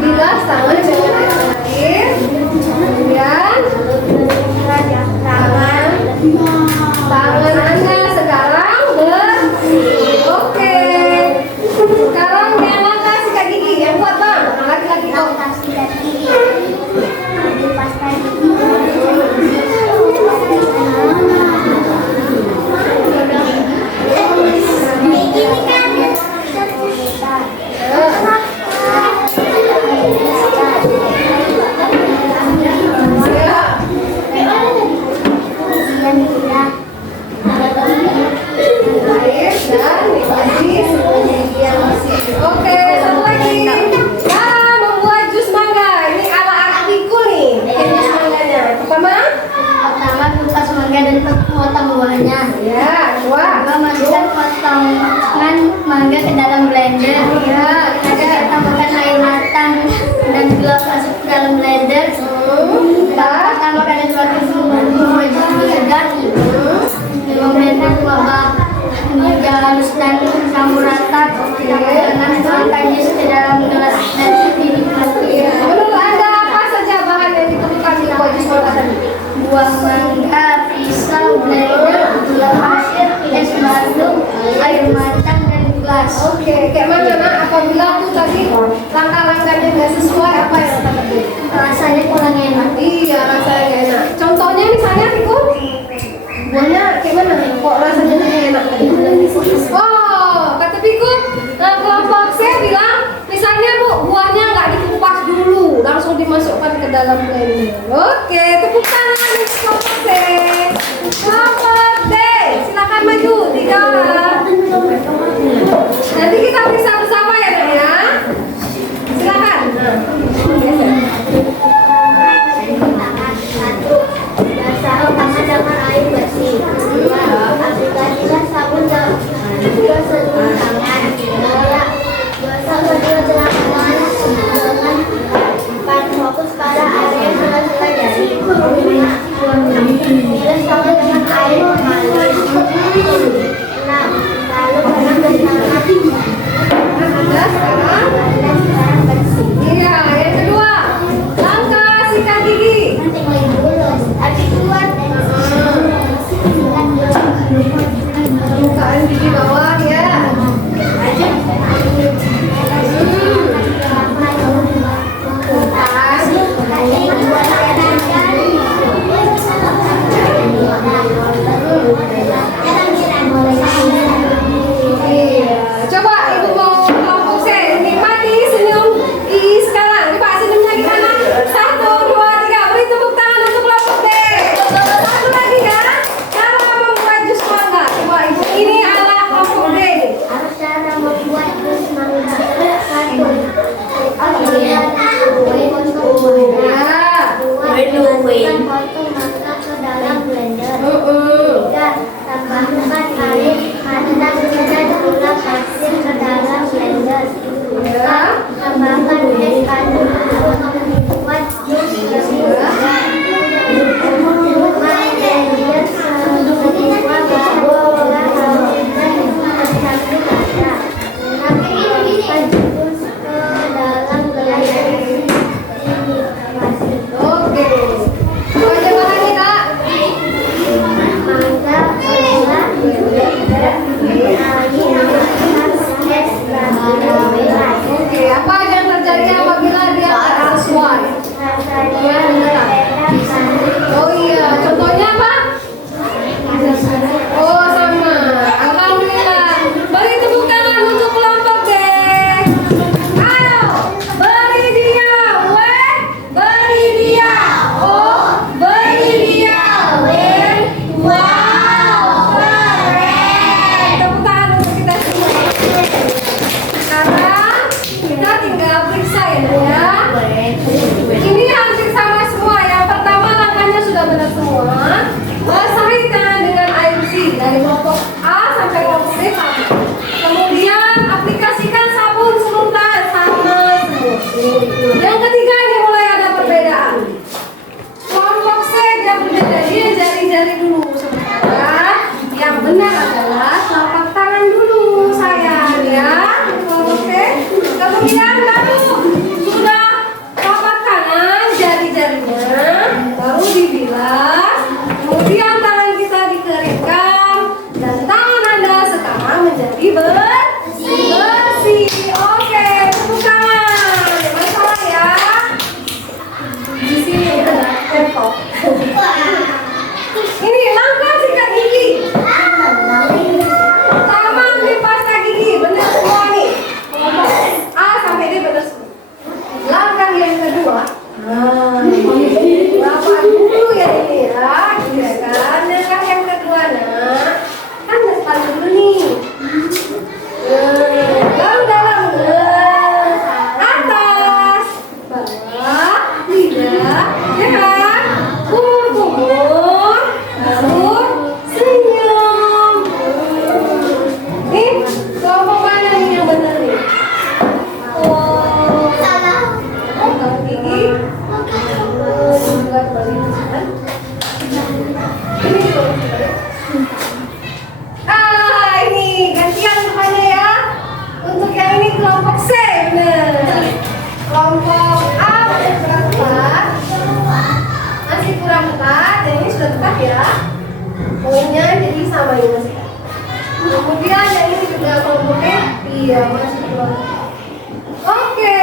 Bilas tangan dengan air. Kemudian tangan Anda sekarang bersih. Oke. Sekarang yang langkah sikat gigi yang kuat bang. Laki-laki oh. Sikat gigi. Ambil pasta gigi. langkah-langkahnya nggak sesuai, apa yang akan terjadi? Rasanya kurang enak. Iya, rasanya nggak enak. Contohnya misalnya Piku, buahnya kayak mana? Kok rasanya nggak enak? Oh, kata Piku, kelompok C bilang, misalnya Bu, buahnya nggak dikupas dulu, langsung dimasukkan ke dalam blender. Oke, tepuk tangan untuk kelompok C. Kelompok D, silakan maju 3 orang. Nanti kita periksa bersama ya, Dek ya. Silakan. Satu, basah dengan air bersih. Dua, aplikasikan sabun dan seluruh tangan. Tiga, gosok kedua tangan dengan empat, fokus pada area sela-sela jari. Lima, bilas tangan dengan air mengalir. Enam, lalu tangan tangan. Ada sekarang. Bersih. Iya, yang kedua, langkah sikat gigi. Bukaan gigi bawah ya. Iya, coba ibu mau kelompok C, nikmati senyum Ii sekarang. Coba senyumnya gimana? 1, 2, 3, beri tepuk tangan untuk kelompok D. Satu lagi ya, cara membuat jus mangga. Coba ibu, ini ala kelompok D nih. Cara membuat jus mangga. Satu, potong mangga ke dalam blender. Tiga, tambahkan air, kacang, dan gula pasir ke dalam blender. Empat, tambahkan es batu untuk membuat jus yang segar. Lima, blender semua bahan dan sampai rata. Enam, masukkan jus ke dalam blender. Oke. Coba aja bahannya Kak. Mangga, gula, blender, es batu. Oke, apa yang terjadi apabila dia tak sesuai? Rasanya berbeda karena Oh iya, contohnya apa? Oh sama, alhamdulillah. Beri tepuk tangan untuk kelompok D. Ayo, beri dia W, beri dia O, beri dia W. Wow, keren. Tepuk tangan untuk kita semua. Sekarang kita tinggal periksa ya. Ini hampir sama semua. Yang pertama langkahnya sudah benar semua. Basahi tangan dengan air bersih dari kelompok A sampai kelompok B sama. Kemudian aplikasikan sabun seluruh tangan sama semua. Yang ketiga ini mulai ada perbedaan. Kelompok C dia berbeda, dia jari-jari dulu sementara yang benar adalah telapak tangan dulu sayang ya. Kelompok C. Kemudian baru sudah telapak tangan jari-jarinya baru dibilas. Kemudian tangan kita dikeringkan dan tangan Anda sekarang menjadi bersih. Oke, tepuk tangan. Jangan salah ya. Di sini ada laptop. Ini langkah sikat gigi. Taman di pasta gigi, benar semua nih. Kelompok A sampai D benar semua. Langkah yang kedua. Berapa dulu ya ini ya? Iya kan? Langkah yang kedua nak. Kan depan dulu nih. Dalam dalam atas, bawah, lidah, ya kan? Kumur-kumur, baru senyum. Nih, kelompok mana nih yang benar nih? Oh, kelompok gigi. Buat balik kan? Ini juga. Ini gantian rupanya ya. Untuk yang ini kelompok C, bener. Kelompok A masih kurang tepat. Masih kurang tepat, dan ini sudah tepat ya. Poinnya jadi sama ini masih. Kemudian yang ini juga kelompok E, iya masih kurang tepat. Oke,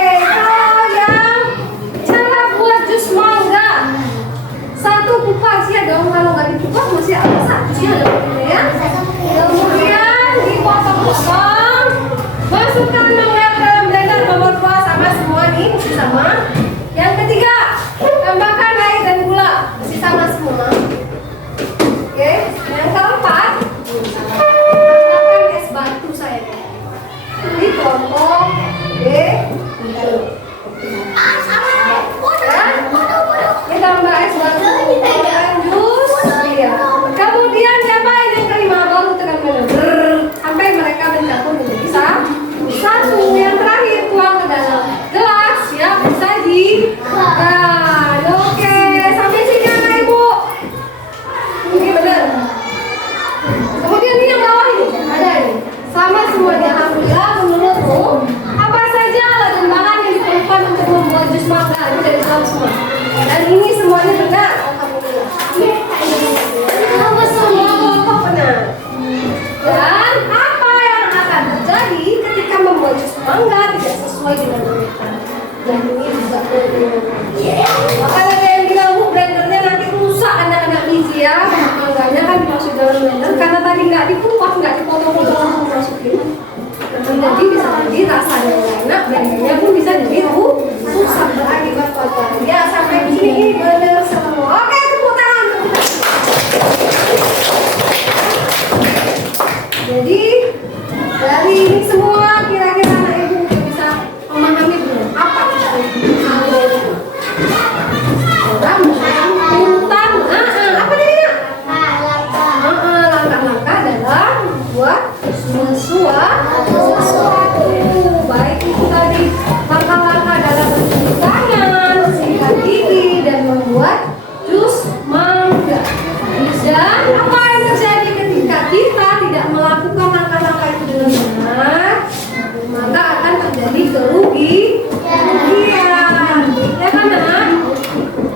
masih sama. Yang ketiga, tambahkan air dan gula, masih sama semua. Oke, yang keempat, tambahkan es batu saya. Di kelompok B. Ditambah es batu, tambahkan jus. Iya. Kemudian diapain yang kelima? Baru tekan menu sampai mereka mencampur menjadi satu. Yang terakhir tuang ke dalam gelas, siap disaji. Nah, oke, sampai sini anak ibu. Oke, benar. Kemudian ini yang bawah ini ada ini. Sama semuanya, alhamdulillah. Menurutmu apa saja alat dan bahan yang diperlukan untuk membuat jus mangga? Ini dari dalam semua. Dan ini semuanya benar, alhamdulillah. Kamu semua kelompok benar. Dan apa yang akan terjadi ketika membuat jus mangga tidak sesuai dengan mereka? Dan ini juga maka ada yang bilang, bu, blendernya nanti rusak anak-anak gizi ya. Mangganya kan dimasuk dalam blender karena tadi nggak dikupas, nggak dipotong-potong langsung masukin. Jadi bisa jadi rasanya enak, blendernya pun bisa jadi rusak berakibat kotor. Ya, sampai di sini benar semua. Oke, tepuk tangan. Jadi dari ini semua kira-kira anak ibu bisa memahami belum apa itu algoritma? Urutan, apa dia? Langkah-langkah dalam membuat sesuatu. Baik itu tadi langkah-langkah dalam mencuci tangan, sikat gigi, dan membuat jus mangga. Dan apa yang terjadi ketika kita tidak melakukan langkah-langkah itu dengan benar, maka akan terjadi kerugian. Ya kan, Nak?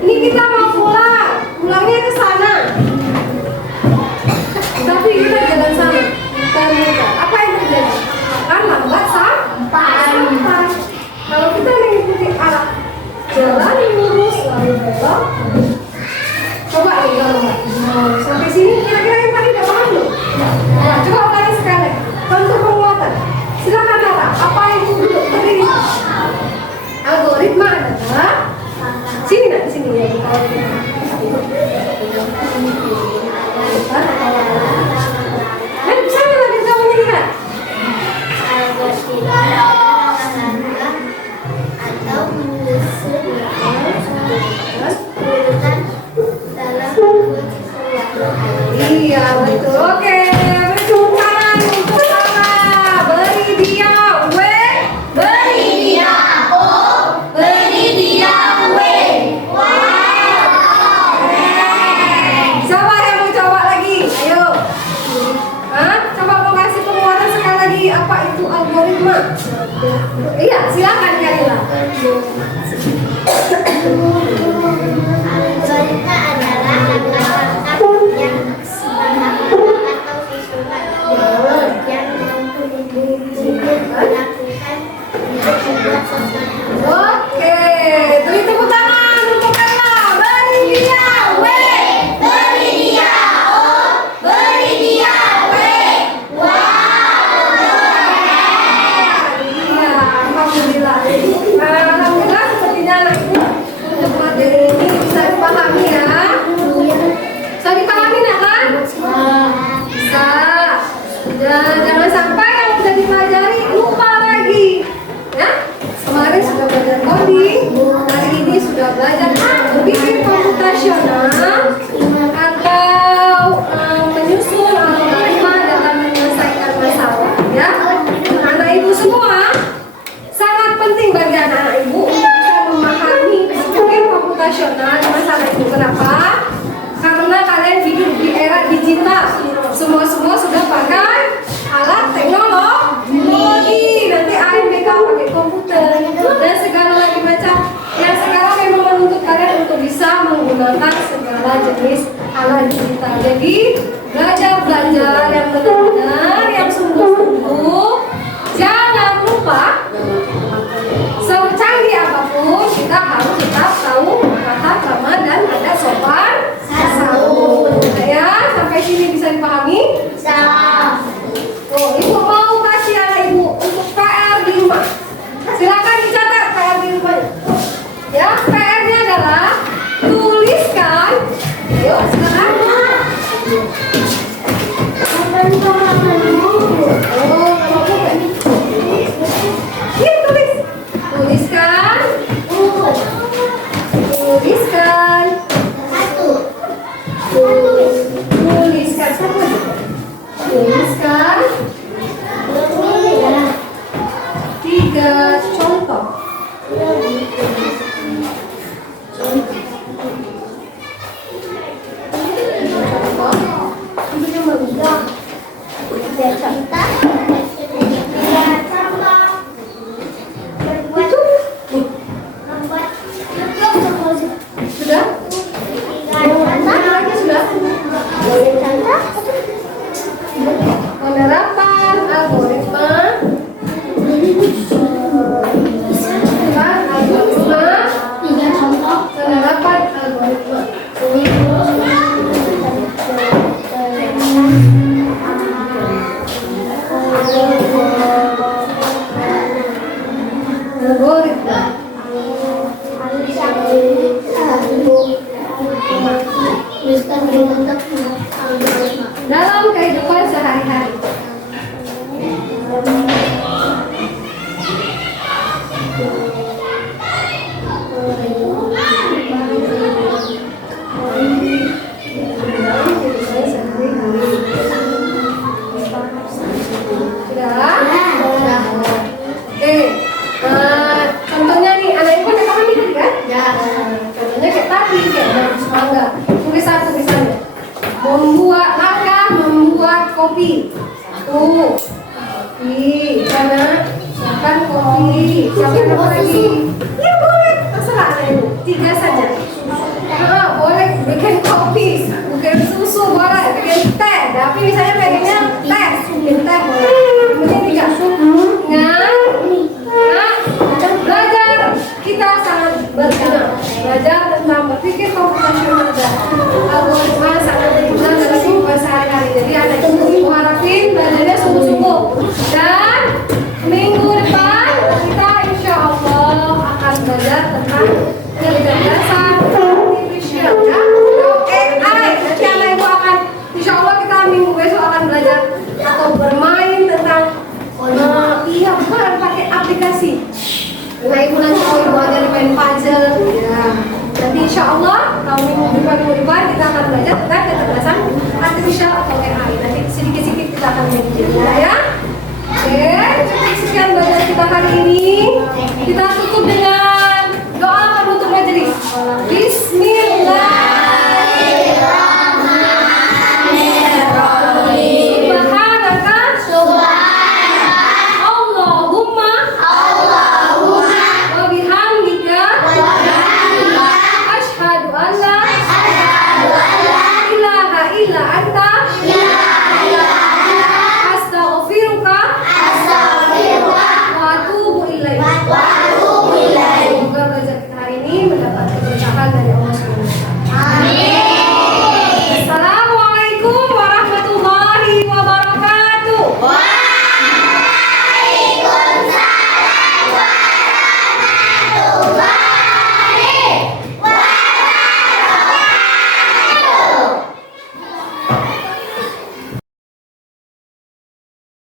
Ini kita mau pulangnya ke sana, tapi kita jalan sama. Apa yang terjadi? Akan lambat sampai. Kalau kita mengikuti arah jalan yang lurus lalu belok, coba nih kalau sampai sini kira-kira yang tadi udah paham belum? Nah, coba ulangi sekali. Contoh penguatan. Silakan Nara. Apa itu duduk berdiri? Algoritma adalah sini nak, di sini ya. Bisa nggak lagi kamu lihat? Atau menyusun urutan dalam membuat sesuatu. Iya, betul. Oke, bertepuk tangan untuk Nara. Beri dia W. Beri dia O. Beri dia W. Siapa yang mau coba lagi? Ayo. Coba mau kasih penguatan sekali lagi. Apa itu algoritma? Iya, silakan Kalila. Algoritma adalah langkah-langkah yang dilakukan atau disusun yang mampu dilakukan untuk membuat sesuatu. Oke, beri tepuk tangan untuk Kalila. Beri dia W. Beri dia O. Beri dia W. Iya, alhamdulillah. Alhamdulillah sepertinya anak ibu untuk materi ini bisa dipahami ya. Bisa dipahami ya kan? Bisa. Jangan sampai yang sudah dipelajari lupa lagi. Ya? Kemarin sudah belajar coding, hari ini sudah belajar berpikir komputasional atau menyusun algoritma dalam menyelesaikan masalah. Ya, anak ibu semua sangat penting bagi anak-anak ibu untuk bisa memahami berpikir komputasional di masalah itu. Kenapa? Karena kalian hidup di era digital. Semua sudah pakai alat teknologi. Nanti AMBK pakai komputer dan segala lagi macam. Yang sekarang memang menuntut kalian untuk bisa menggunakan segala jenis alat digital. Jadi belajar yang benar-benar, yang sungguh-sungguh. Jangan lupa, secanggih apapun kita harus tetap tahu kata krama dan ada sopan santun. Ya, sampai sini bisa dipahami? Oh, ibu mau kasih anak ibu untuk PR di rumah. Silakan dicatat PR di rumahnya. Dalam kehidupan sehari-hari. Sudah? Oke. Contohnya nih, anak ibu udah paham tadi kan? Contohnya kayak tadi, kayak daun semangga. Tulisannya. Membuat kopi. Satu. Kopi. Karena makan kopi. Siapkan apa lagi? Ya boleh. Terserah anak ibu. 3 saja. Boleh bikin kopi, bikin susu boleh, bikin teh. Tapi misalnya pengennya teh, bikin teh boleh. Kemudian 3. Belajar. Kita sangat berguna. Belajar tentang berpikir komputasional dan algoritma sangat berguna dalam kehidupan sehari-hari. Jadi anak ibu harapin belajarnya sungguh-sungguh. Dan minggu depan kita insya Allah akan belajar tentang kecerdasan artificial ya, atau AI. Nanti anak ibu akan, insya Allah kita minggu besok akan belajar atau bermain tentang iya bukan pakai aplikasi. Nah ibu nanti mau ibu ajar main puzzle ya. Nanti insya Allah tahun minggu depan kita akan belajar tentang kecerdasan artificial atau AI. Nanti sedikit-sedikit kita akan belajar ya. Oke, cukup sekian belajar kita hari ini. Kita tutup dengan